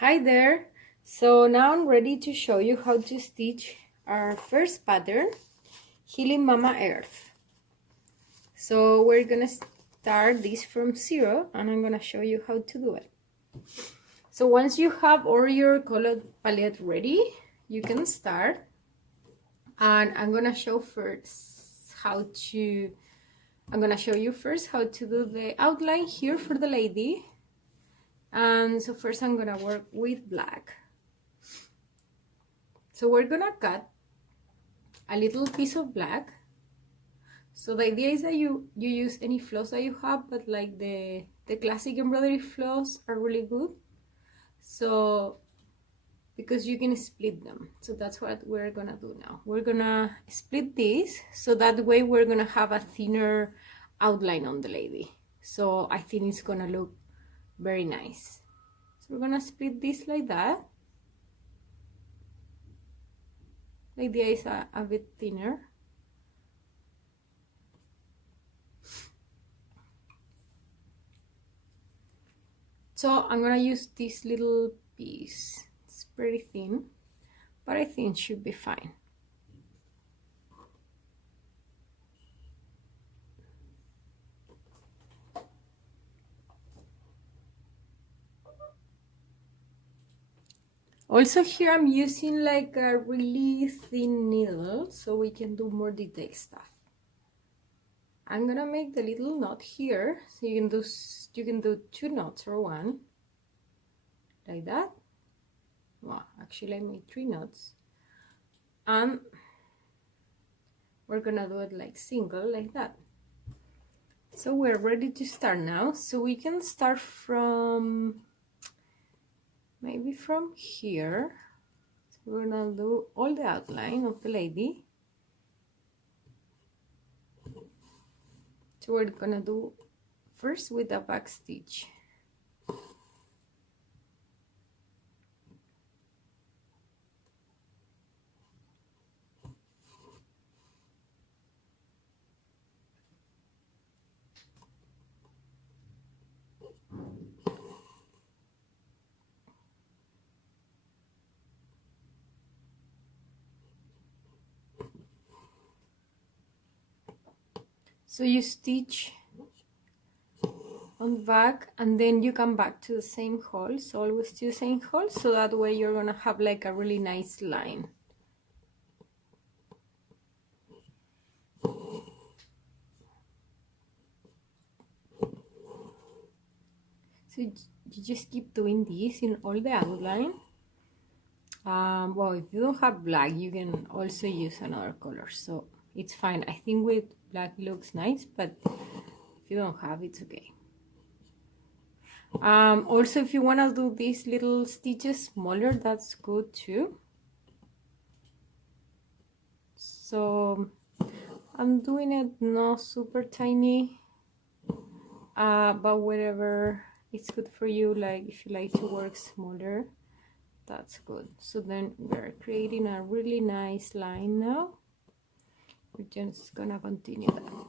Hi there! So now I'm ready to show you how to stitch our first pattern, Healing Mama Earth. So we're gonna start this from 0 and I'm gonna show you how to do it. So once you have all your color palette ready, you can start. And I'm gonna show you first how to do the outline here for the lady. And so first I'm gonna work with black. So we're gonna cut a little piece of black. So the idea is that you use any floss that you have, but like the classic embroidery floss are really good. So because you can split them. So that's what we're gonna do now. We're gonna split this so that way we're gonna have a thinner outline on the lady. So I think it's gonna look very nice. So we're gonna split this like that. The idea is a bit thinner. So I'm gonna use this little piece. It's pretty thin, but I think it should be fine. Also here I'm using like a really thin needle so we can do more detailed stuff. I'm gonna make the little knot here, so you can do 2 knots or 1, like that. Well, actually I made 3 knots, and we're gonna do it like single, like that. So we're ready to start now. So we can start from maybe from here. So we're gonna do all the outline of the lady. So we're gonna do first with a back stitch. So you stitch on the back and then you come back to the same hole, so always to the same hole, so that way you're gonna have like a really nice line. So you just keep doing this in all the outline. Well, if you don't have black, you can also use another color, so it's fine. I think with black looks nice, but if you don't have, it's okay. Also, if you want to do these little stitches smaller, that's good too. So I'm doing it not super tiny, but whatever it's good for you. Like if you like to work smaller, that's good. So then we're creating a really nice line now. We're just gonna continue that.